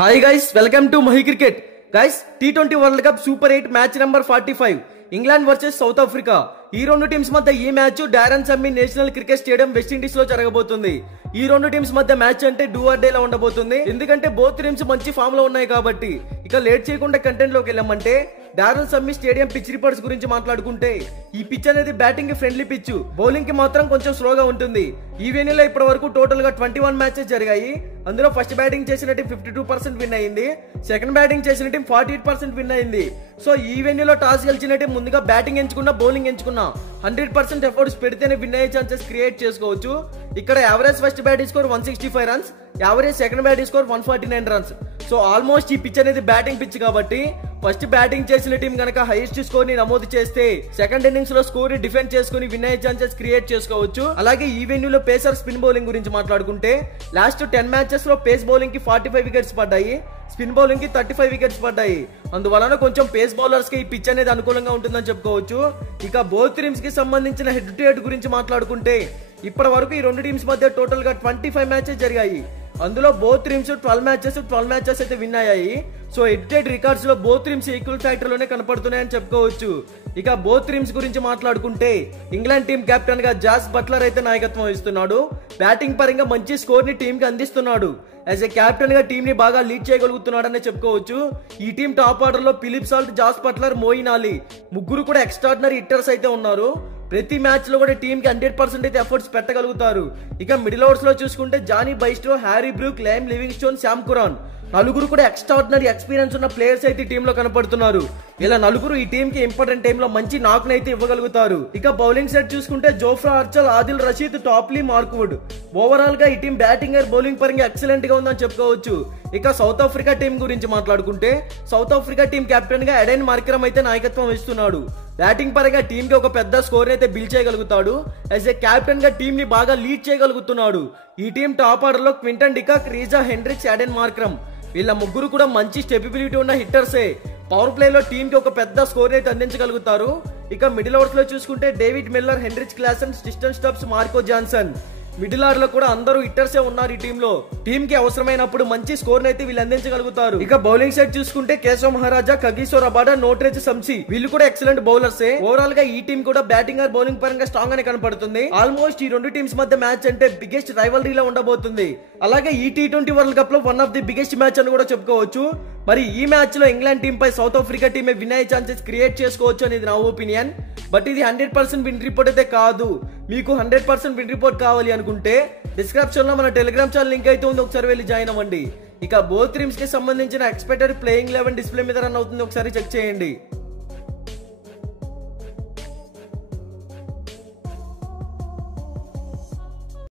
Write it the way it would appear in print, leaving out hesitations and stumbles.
Hi guys, welcome to Mahi cricket. Guys, T20 world cup super 8 match number 45 England versus South Africa. ఈ రెండు teams మధ్య ఈ match Darren Sammy national cricket stadium West Indies లో జరగబోతుంది. ఈ రెండు టీమ్స్ మధ్య మ్యాచ్ అంటే డూ ఆర్ డే లా ఉండబోతుంది. ఎందుకంటే బోత్ టీమ్స్ మంచి ఫామ్ లో ఉన్నాయి కాబట్టి. ఇక లేట్ చేయకుండా కంటెంట్ లోకి వెళ్ళామంటే డారెన్ సమ్మీ స్టేడియం పిచ్ రిపోర్ట్స్ గురించి మాట్లాడుకుంటే ఈ పిచ్ అనేది బ్యాటింగ్ కి ఫ్రెండ్లీ పిచ్, బౌలింగ్ కి మాత్రం కొంచెం స్లోగా ఉంటుంది. ఈ వెన్యూలో ఇప్పటి వరకు టోటల్ గా 21 మ్యాచెస్ జరిగాయి. అందులో ఫస్ట్ బ్యాటింగ్ చేసిన టీం 52% విన్ అయింది, సెకండ్ బ్యాటింగ్ చేసిన టీం 48% విన్ అయింది. సో ఈ వెన్యూలో టాస్ గెలిచిన టీం ముందుగా బ్యాటింగ్ ఎంచుకున్నా బౌలింగ్ ఎంచుకున్నా 100% ఎఫర్ట్స్ పెడితేనే విన్ అయ్యే ఛాన్సెస్ క్రియేట్ చేసుకోవచ్చు. ఇక్కడ average first batting score 165 runs, average second batting score 149 runs. So almost ఈ పిచ్ అనేది బ్యాటింగ్ పిచ్ కాబట్టి ఫస్ట్ బ్యాటింగ్ చేసిన టీం గనక హైయెస్ట్ స్కోర్ ని నమోదు చేస్తే సెకండ్ ఇన్నింగ్స్ లో స్కోర్ ని డిఫెండ్ చేసుకుని విన్ అయ్యే ఛాన్సెస్ క్రియేట్ చేసుకోవచ్చు. అలాగే ఈ వెన్యూలో పేసర్ స్పిన్ బౌలింగ్ గురించి మాట్లాడుకుంటే లాస్ట్ 10 మ్యాచెస్ లో పేస్ బౌలింగ్ కి 45 వికెట్స్ పడ్డాయి, స్పిన్ బౌలింగ్ కి 35 వికెట్స్ పడ్డాయి. అందువలన కొంచెం పేస్ బౌలర్స్ కి ఈ పిచ్ అనేది అనుకూలంగా ఉంటుందని చెప్పుకోవచ్చు. ఇక బోత్ టీమ్స్ కి సంబంధించిన హెడ్ టు హెడ్ గురించి మాట్లాడుకుంటే ఇప్పటి వరకు ఈ రెండు టీమ్స్ మధ్య టోటల్ గా 25 మ్యాచెస్ జరిగాయి. అందులో బోత్ టీమ్స్ 12 మ్యాచెస్ అయితే విన్ అయ్యాయి. So head to head records లో బోత్ టీమ్స్ ఈక్వల్ ఫ్యాక్టర్ లోనే కనపడుతున్నాయని చెప్పుకోవచ్చు. ఇక బోత్ టీమ్స్ గురించి మాట్లాడుకుంటే ఇంగ్లాండ్ టీం కెప్టెన్ గా జాస్ బట్లర్ అయితే నాయకత్వం వహిస్తున్నాడు. బ్యాటింగ్ పరంగా మంచి స్కోర్ ని టీం కి అందిస్తున్నాడు. యాజ్ ఏ కెప్టెన్ గా టీం ని బాగా లీడ్ చేయగలుగుతున్నాడని చెప్పుకోవచ్చు. ఈ టీం టాప్ ఆర్డర్ లో Philip Salt, Jos Buttler, Moeen Ali ముగ్గురు కూడా ఎక్స్ట్రాడినరీ హిట్టర్స్ అయితే ఉన్నారు. ప్రతి మ్యాచ్ లో కూడా టీమ్ కి 100% అయితే ఎఫర్ట్స్ పెట్టగలుగుతారు. ఇక మిడిల్ ఓవర్స్ లో చూసుకుంటే Jonny Bairstow, Harry Brook, Liam Livingstone, Sam Curran నలుగురు కూడా ఎక్స్ట్రాడినరీ ఎక్స్పీరియన్స్ ఉన్న ప్లేయర్స్ అయితే టీమ్ లో కనపడుతున్నారు. ఇలా నలుగురు ఈ టీం కి ఇంపార్టెంట్ టైమ్ లో మంచి నాక్ అయితే ఇవ్వగలుగుతారు. ఇక బౌలింగ్ సెట్ చూసుకుంటే Jofra Archer, Adil Rashid, Topley, Mark Wood overall గా ఈ టీం బ్యాటింగ్ అండ్ బౌలింగ్ పరంగా ఎక్సలెంట్ గా ఉందని చెప్పుకోవచ్చు. ఇక సౌత్ ఆఫ్రికా టీం గురించి మాట్లాడుకుంటే సౌత్ ఆఫ్రికా టీం కెప్టెన్ గా ఎడెన్ మార్కరమ్ అయితే నాయకత్వం వహిస్తున్నాడు. బ్యాటింగ్ పరంగా టీం కి ఒక పెద్ద స్కోర్ అయితే బిల్డ్ చేయగలుగుతాడు. యాజ్ ఏ కెప్టెన్ గా టీం ని బాగా లీడ్ చేయగలుగుతున్నాడు. ఈ టీం టాప్ ఆర్డర్ లో Quinton de Kock, Reeza Hendricks, Aiden Markram వీళ్ళ ముగ్గురు కూడా మంచి స్టెబిలిటీ ఉన్న హిట్టర్సే. పవర్ ప్లే లో టీం కి ఒక పెద్ద స్కోర్ అయితే అందించగలుగుతారు. ఇక మిడిల్ ఓవర్స్ లో చూసుకుంటే David Miller, Heinrich Klaasen, Tristan Stubbs, Marco Jansen middle order లో కూడా అందరూ హిట్టర్సే ఉన్నారు. ఈ టీమ్ లో టీం కి అవసరమైనప్పుడు మంచి స్కోర్ అయితే వీళ్ళు అందించగలుగుతారు. ఇక బౌలింగ్ సైడ్ చూసుకుంటే కేశవ్ మహారాజా, కగిసో రబాడా, నోట్రేజ్ సంసి వీళ్ళు కూడా ఎక్సలెంట్ బౌలర్సే. ఓవరాల్ గా ఈ టీం కూడా బ్యాటింగ్ ఆర్ బౌలింగ్ పరంగా స్ట్రాంగ్ అని కనపడుతుంది. ఆల్మోస్ట్ ఈ రెండు టీమ్స్ మధ్య మ్యాచ్ అంటే బిగ్గెస్ట్ రైవల్రీలా ఉండబోతుంది. అలాగే ఈ T20 వరల్డ్ కప్ లో one of the biggest match అని కూడా చెప్పుకోవచ్చు. మరి ఈ మ్యాచ్ లో ఇంగ్లాండ్ టీం పై సౌత్ ఆఫ్రికా టీమే విన్ అయ్యే ఛాన్సెస్ క్రియేట్ చేసుకోవచ్చు అనేది నా ఒపీనియన్. బట్ ఇది 100% విన్ రిపోర్ట్ అయితే కాదు. మీకు 100% విన్ రిపోర్ట్ కావాలి అనుకుంటే డిస్క్రిప్షన్ లో మన టెలిగ్రామ్ ఛానల్ లింక్ అయితే ఉంది, ఒకసారి వెళ్ళి జాయిన్ అవ్వండి. ఇక బోత్ టీమ్స్ కి సంబంధించిన ఎక్స్పెక్టెడ్ ప్లేయింగ్ 11 డిస్ప్లే మీద రన్ అవుతుంది, ఒకసారి చెక్ చేయండి.